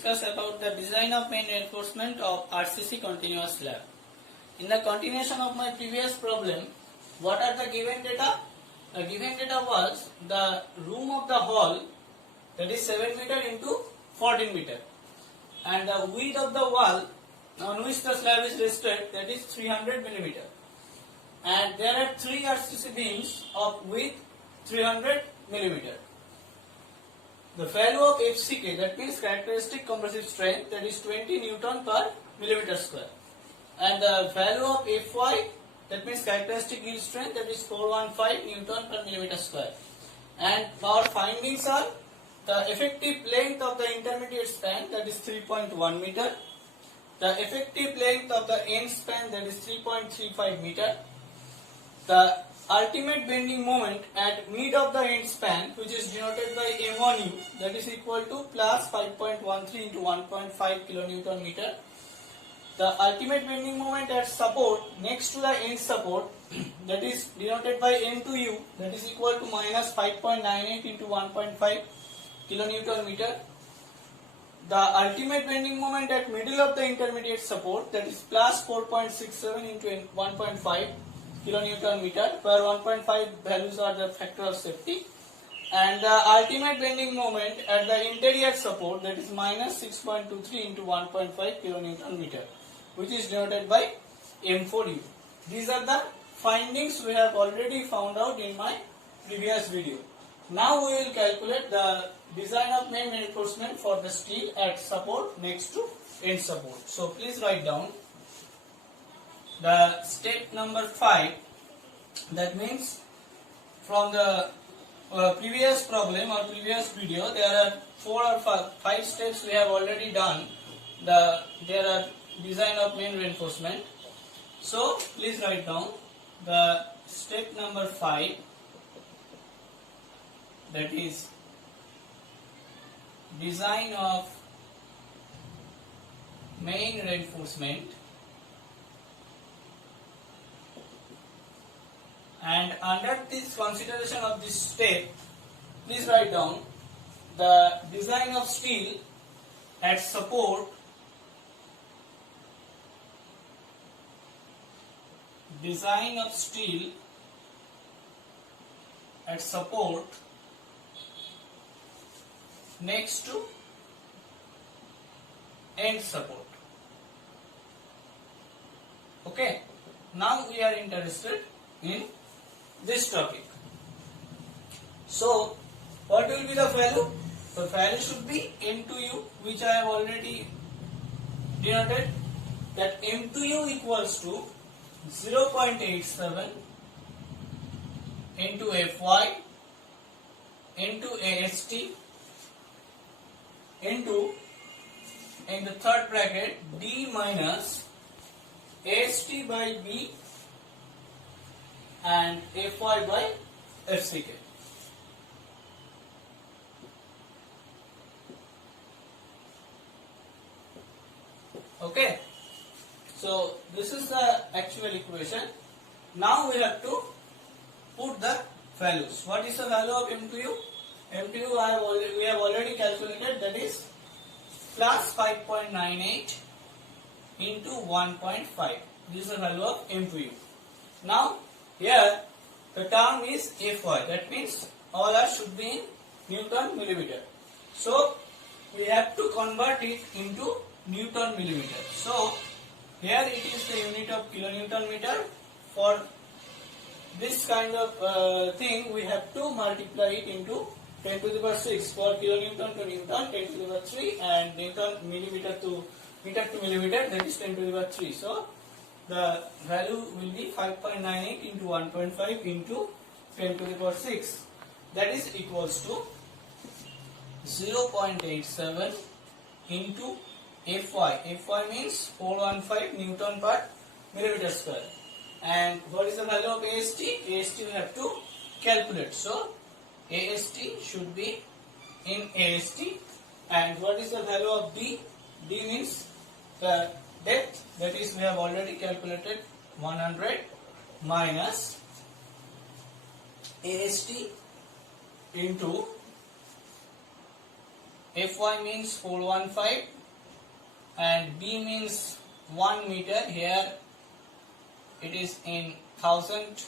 discuss about the design of main reinforcement of RCC continuous slab. In the continuation of my previous problem, what are the given data? The given data was the room of the hall, that is 7 meter into 14 meter, and the width of the wall on which the slab is rested, that is 300 millimeter, and there are 3 RCC beams of width 300 millimeter. The value of FCK, that means characteristic compressive strength, that is 20 Newton per millimeter square, and the value of Fy, that means characteristic yield strength, that is 415 Newton per millimeter square. And our findings are the effective length of the intermediate span, that is 3.1 meter, the effective length of the end span, that is 3.35 meter, the ultimate bending moment at mid of the end span, which is denoted by M1U, that is equal to plus 5.13 into 1.5 kilonewton meter. The ultimate bending moment at support next to the end support, that is denoted by M2U, that is equal to minus 5.98 into 1.5 kilonewton meter. The ultimate bending moment at middle of the intermediate support, that is plus 4.67 into 1.5 kilonewton meter, where 1.5 values are the factor of safety, and the ultimate bending moment at the interior support, that is minus 6.23 into 1.5 kilonewton meter, which is denoted by M4U. These are the findings we have already found out in my previous video. Now we will calculate the design of main reinforcement for the steel at support next to end support. So please write down the step number 5. That means from the previous problem or previous video, there are 4 or 5 steps we have already done. There are design of main reinforcement. So please write down the step number 5, that is design of main reinforcement, and under this consideration of this step, please write down the design of steel at support next to end support. Okay, now we are interested in this topic. So what will be the value? The value should be M2U, which I have already denoted, that M2U equals to 0.87 into Fy into AST into, in the third bracket, D minus AST by B and Fy by FCK. Okay, so this is the actual equation. Now we have to put the values. What is the value of M2U? M2U we have already calculated, that is plus 5.98 into 1.5. This is the value of M2U. Now here the term is Fy, that means all R should be in Newton millimeter. So we have to convert it into Newton millimeter. So here it is the unit of kilonewton meter. For this kind of thing, we have to multiply it into 10 to the power 6 for kilonewton to Newton, 10 to the power 3, and Newton millimeter to meter to millimeter, that is 10 to the power 3. So the value will be 5.98 into 1.5 into 10 to the power 6, that is equals to 0.87 into Fy. Fy means 415 Newton per millimeter square. And what is the value of AST? AST we have to calculate. So AST should be in AST. And what is the value of D? D means the depth, that is we have already calculated 100 minus AST into Fy means 415 and B means 1 meter. Here it is in 1000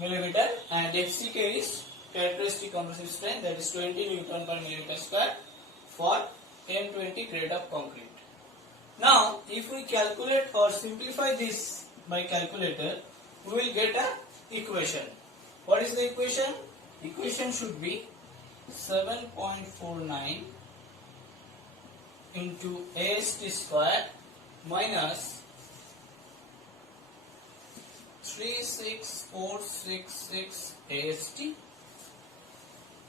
millimeter, and FCK is characteristic compressive strength, that is 20 Newton per millimeter square for M20 grade of concrete. Now if we calculate or simplify this by calculator, we will get a equation. What is the equation? Equation should be 7.49 into AST square minus 36466 AST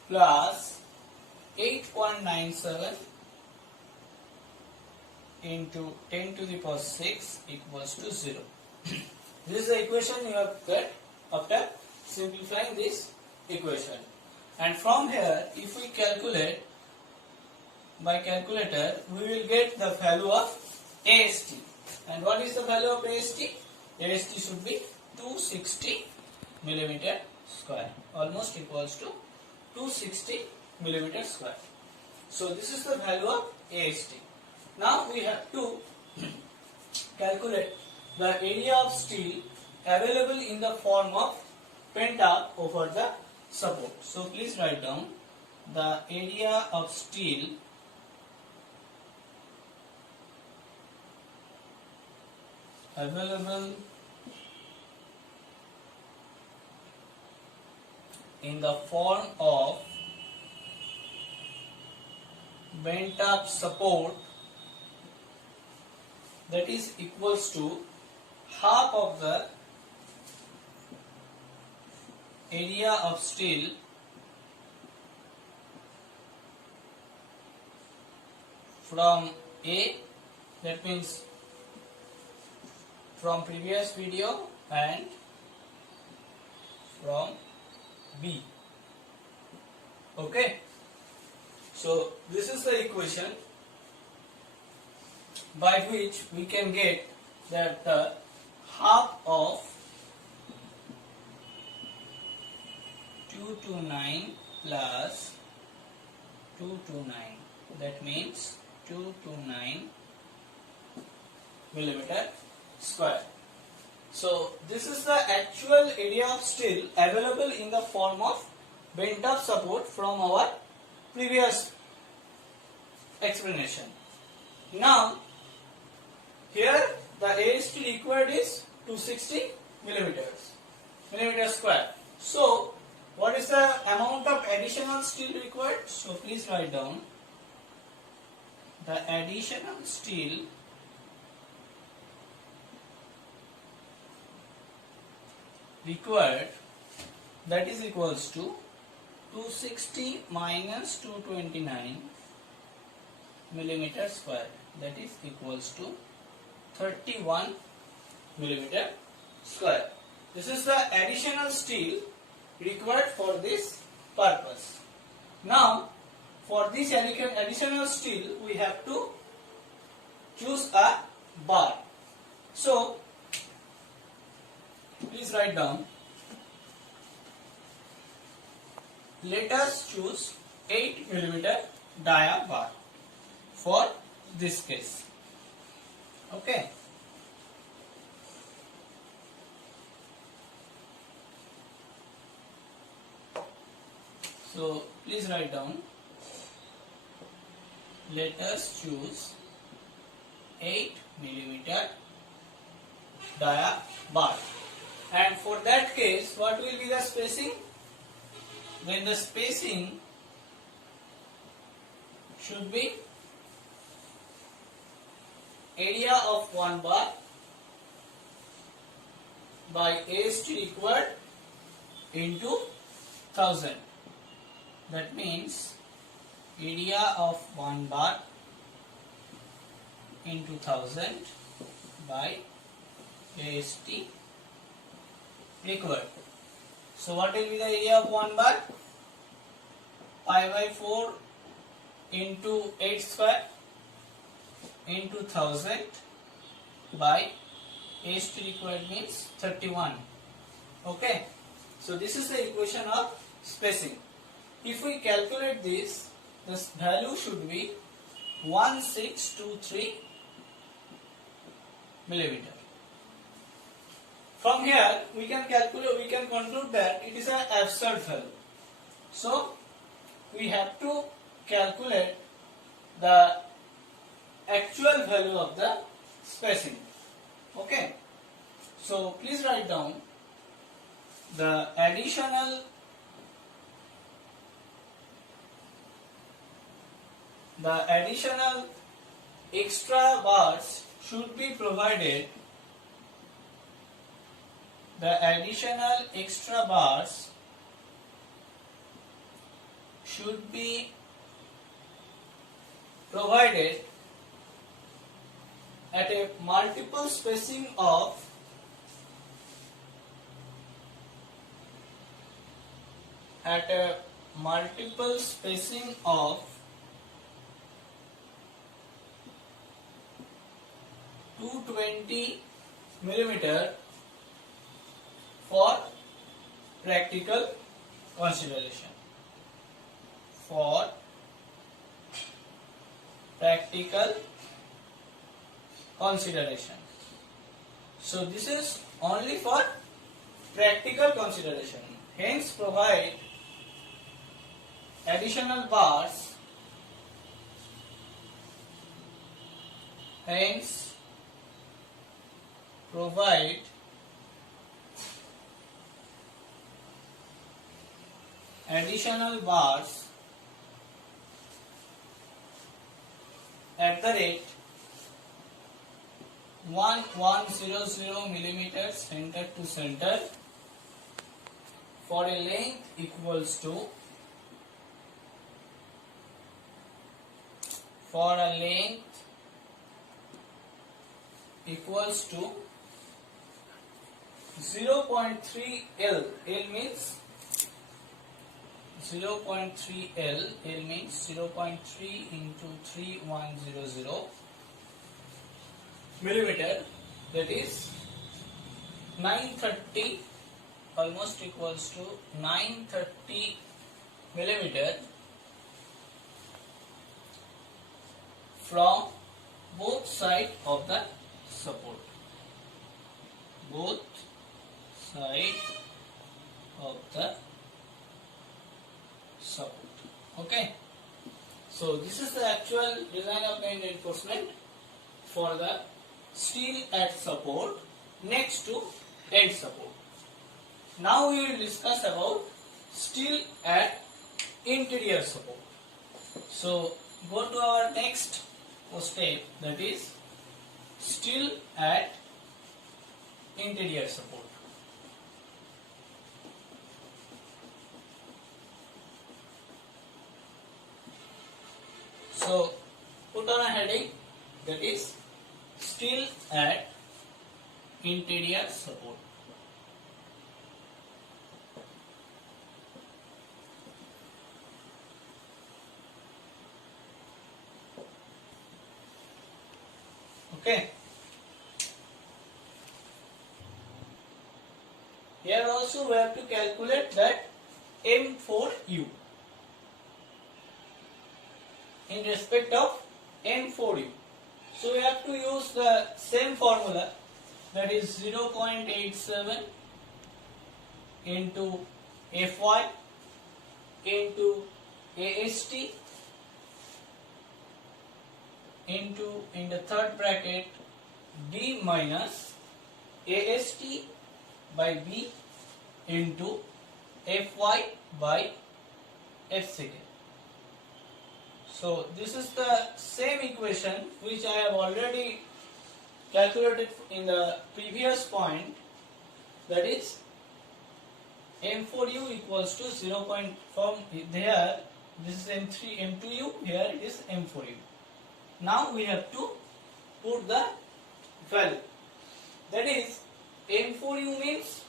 plus 8.97 into 10 to the power 6 equals to 0. This is the equation you have got after simplifying this equation. And from here, if we calculate by calculator, we will get the value of AST. And what is the value of AST? AST should be 260 millimeter square, almost equals to 260 millimeter square. So this is the value of AST. Now we have to calculate the area of steel available in the form of penta over the support. So please write down the area of steel available in the form of bent up support, that is equals to half of the area of steel from A, that means from previous video, and from B. Okay, so this is the equation by which we can get that the half of 229 plus 229, that means 229 millimeter square. So this is the actual area of steel available in the form of bent up support from our previous explanation. Now here the AST required is 260 millimeter square. So what is the amount of additional steel required? So please write down the additional steel required, that is equals to 260 minus 229 millimeter square, that is equals to 31 millimeter square. This is the additional steel required for this purpose. Now for this additional steel we have to choose a bar. So please write down, let us choose 8 millimeter dia bar for this case. Okay. So please write down, let us choose 8 millimeter dia bar. And for that case, what will be the spacing? Then the spacing should be area of one bar by AST required into 1000. That means area of one bar into 1000 by AST required. So what will be the area of one bar? Pi by 4 into 8 square into 1000 by AST required means 31. Okay. So this is the equation of spacing. If we calculate this, this value should be 1623 millimeter. From here we can conclude that it is an absurd value. So we have to calculate the actual value of the spacing. Okay. So please write down the additional extra bars should be provided. The additional extra bars should be provided at a multiple spacing of 220 millimeter for practical consideration. So this is only for practical consideration. Hence provide additional bars. At the rate 1100 millimeters center to center for a length equals to 0.3 L. L means 0.3 L. L means 0.3 into 3100 millimeter, that is 930, almost equals to 930 millimeter from both sides of the support. Okay. So this is the actual design of main reinforcement for the steel at support next to end support. Now we will discuss about steel at interior support. So go to our next step, that is steel at interior support. So put on a heading, that is steel at interior support. Okay. Here also we have to calculate that M4U in respect of M4U. So we have to use the same formula, that is 0.87 into Fy into AST into, in the third bracket, D minus AST by B into Fy by Fck. So this is the same equation which I have already calculated in the previous point, that is M4U equals to 0. From there this is M2U, here it is M4U. Now we have to put the value, that is M4U means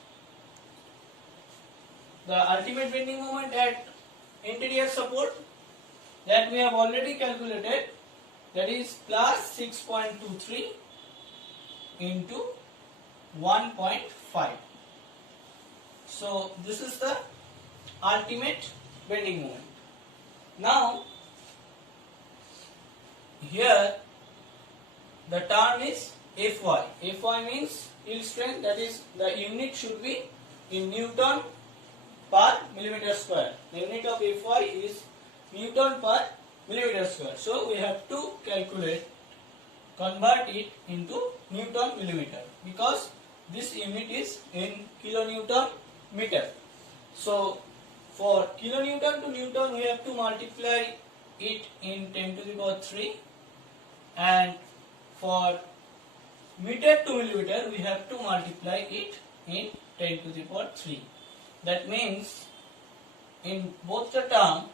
the ultimate bending moment at interior support, that we have already calculated, that is plus 6.23 into 1.5. So this is the ultimate bending moment. Now here the term is Fy. Fy means yield strength, that is the unit should be in Newton per millimeter square. The unit of Fy is Newton per millimeter square. So we have to convert it into Newton millimeter, because this unit is in kilonewton meter. So for kilonewton to Newton we have to multiply it in 10 to the power 3, and for meter to millimeter we have to multiply it in 10 to the power 3. That means in both the term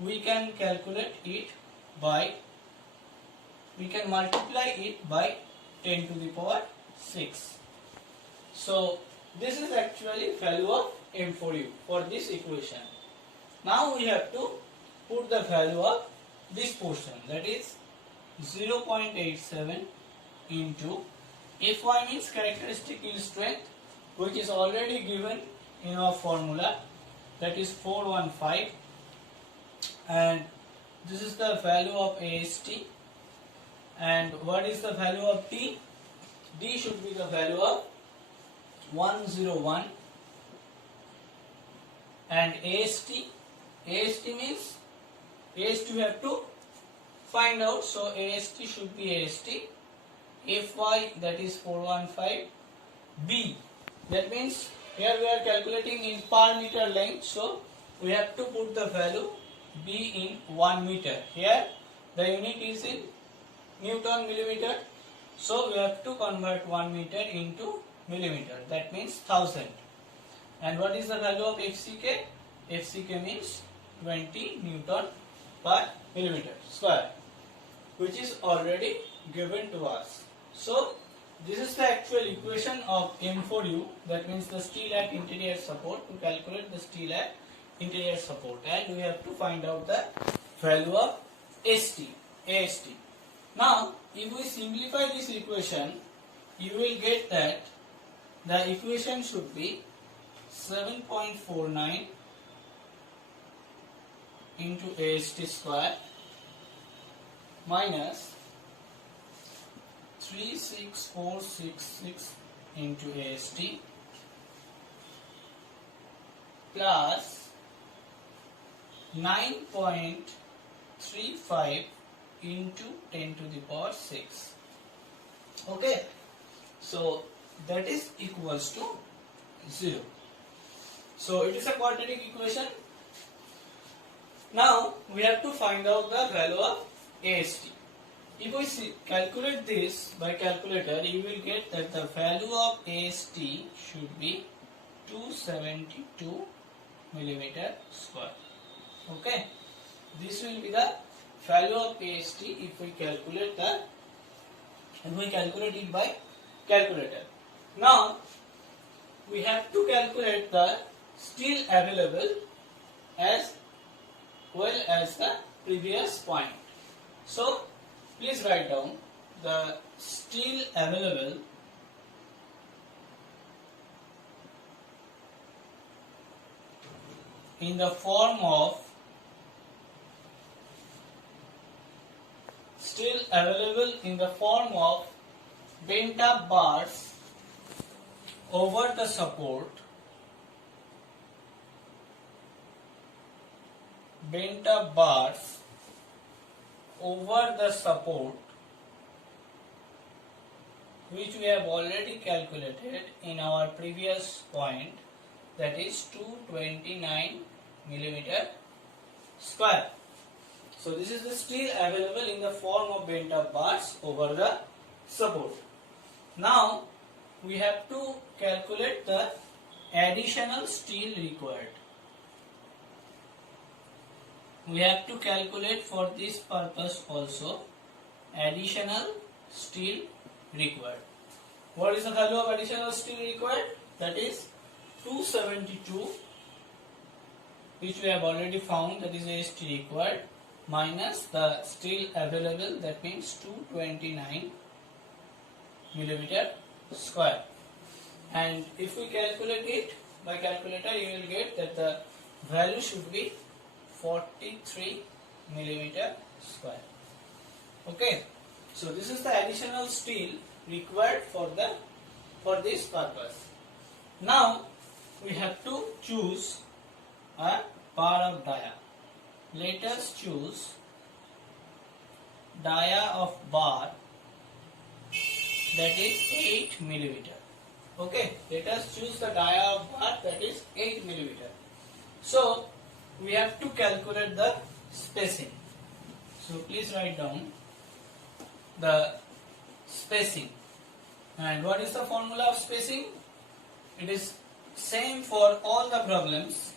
we can calculate it by, we can multiply it by 10 to the power 6. So this is actually value of M4U for this equation. Now we have to put the value of this portion, that is 0.87 into Fy means characteristic yield strength, which is already given in our formula, that is 415, and this is the value of AST. And what is the value of D? D should be the value of 101, and AST means AST we have to find out, so AST should be AST. Fy, that is 415. B, that means here we are calculating in per meter length, so we have to put the value B in 1 meter. Here the unit is in Newton millimeter, so we have to convert 1 meter into millimeter, that means 1000. And what is the value of FCK? FCK means 20 Newton per millimeter square, which is already given to us. So this is the actual equation of M4U, that means the steel at interior support, to calculate the steel at interior support, and we have to find out the value of AST. Now if we simplify this equation, you will get that the equation should be 7.49 into AST square minus 36466 into AST plus 9.35 into 10 to the power 6. Okay, so that is equals to 0. So it is a quadratic equation. Now we have to find out the value of AST. If we calculate this by calculator, you will get that the value of AST should be 272 millimeter square. Okay, this will be the value of AST if we calculate it by calculator. Now we have to calculate the steel available as well as the previous point. So please write down the steel available in the form of bent up bars over the support, which we have already calculated in our previous point, that is 229 millimeter square. So this is the steel available in the form of bent up bars over the support. Now we have to calculate the additional steel required. We have to calculate for this purpose also additional steel required. What is the value of additional steel required? That is 272, which we have already found, that is AST required, minus the steel available, that means 229 millimeter square. And if we calculate it by calculator, you will get that the value should be 43 millimeter square. Okay, so this is the additional steel required for this purpose. Now we have to choose a bar of dia. Let us choose dia of bar that is 8 millimeter. Okay, let us choose the dia of bar that is 8 millimeter. So we have to calculate the spacing. So please write down the spacing. And what is the formula of spacing? It is same for all the problems.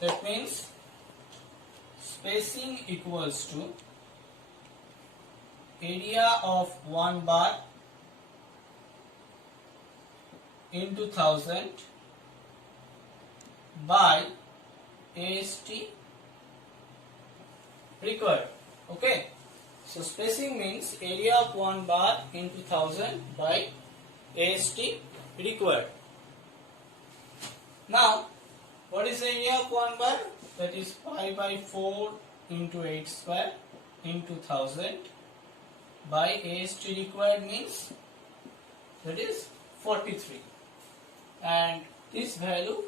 That means spacing equals to area of one bar into 1000 by AST required. Okay, so spacing means area of one bar into 1000 by AST required. Now what is the area of one bar? That is pi by 4 into 8 square into 1000 by AST required means that is 43, and this value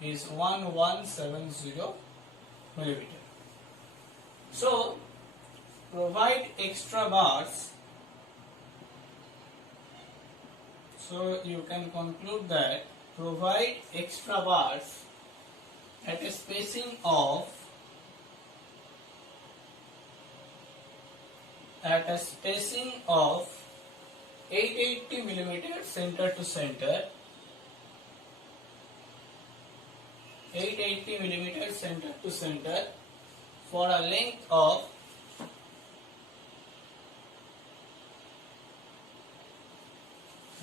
is 1170 millimeter. So provide extra bars. So you can conclude that provide extra bars at a spacing of 880 millimeter center to center, 880 millimeter center to center for a length of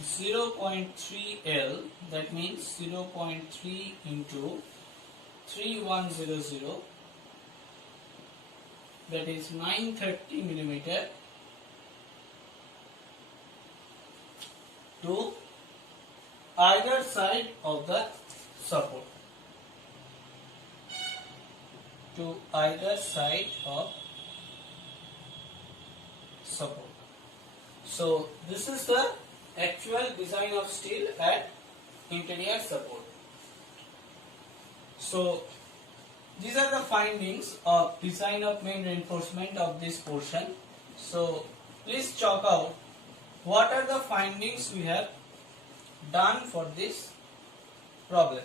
0.3 L, that means 0.3 into 3100, that is 930 millimeter to either side of the support. To either side of support. So this is the actual design of steel at interior support. So these are the findings of design of main reinforcement of this portion. So please chalk out what are the findings we have done for this problem.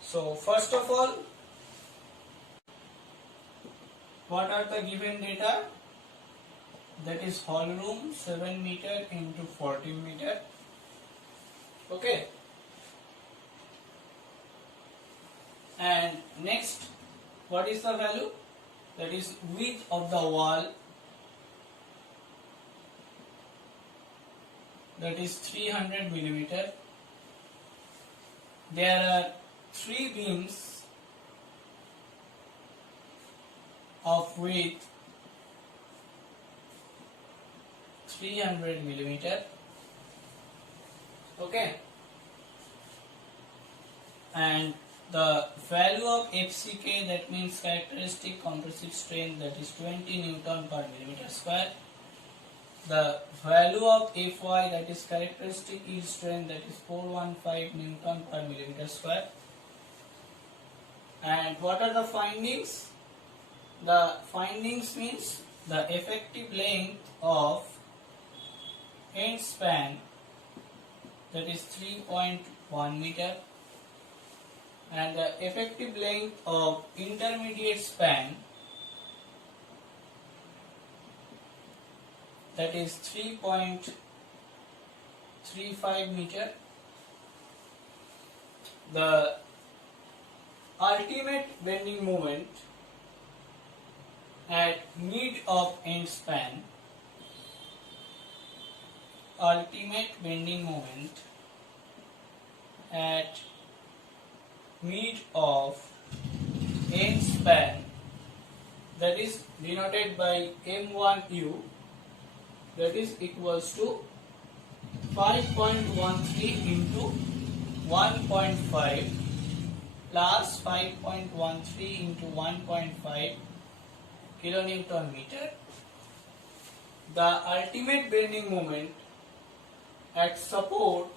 So first of all, what are the given data? That is hall room 7 meter into 14 meter. Okay. And next, what is the value? That is width of the wall, that is 300 millimeter. There are 3 beams of width 300 millimeter. Okay, and the value of FCK, that means characteristic compressive strength, that is 20 Newton per millimeter square. The value of Fy, that is characteristic yield strength, that is 415 Newton per millimeter square. And what are the findings? The findings means the effective length of end span, that is 3.1 meter, and the effective length of intermediate span, that is 3.35 meter. The ultimate bending moment at mid of end span, ultimate bending moment at mid of end span, that is denoted by M1U, that is equals to 5.13 into 1.5 plus 5.13 into 1.5 kilonewton meter. The ultimate bending moment at support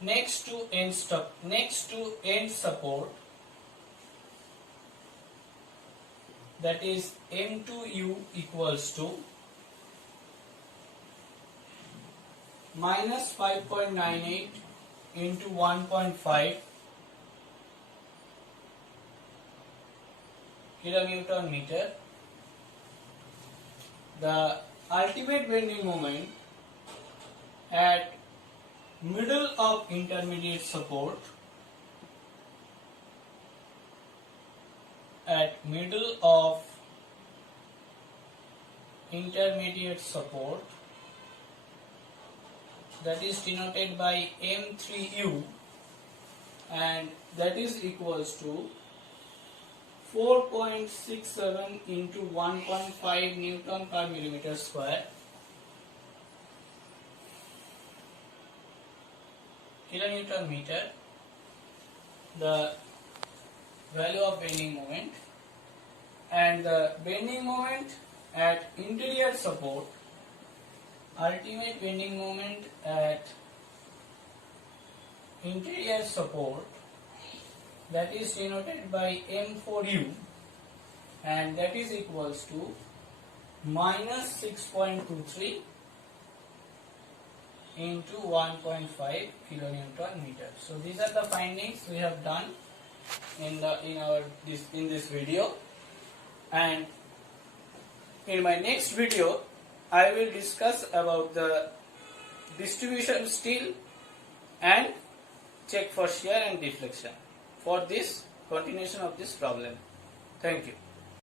next to end support, that is M2U equals to minus 5.98 into 1.5 kilonewton meter. The ultimate bending moment at middle of intermediate support, that is denoted by M3U, and that is equals to 4.67 into 1.5 Newton per millimeter square kilonewton meter. The value of bending moment, and the bending moment at interior support, ultimate bending moment at interior support, that is denoted by M4U, and that is equals to minus 6.23 into 1.5 kilonewton meter. So these are the findings we have done in this video, and in my next video I will discuss about the distribution steel and check for shear and deflection for this continuation of this problem. Thank you.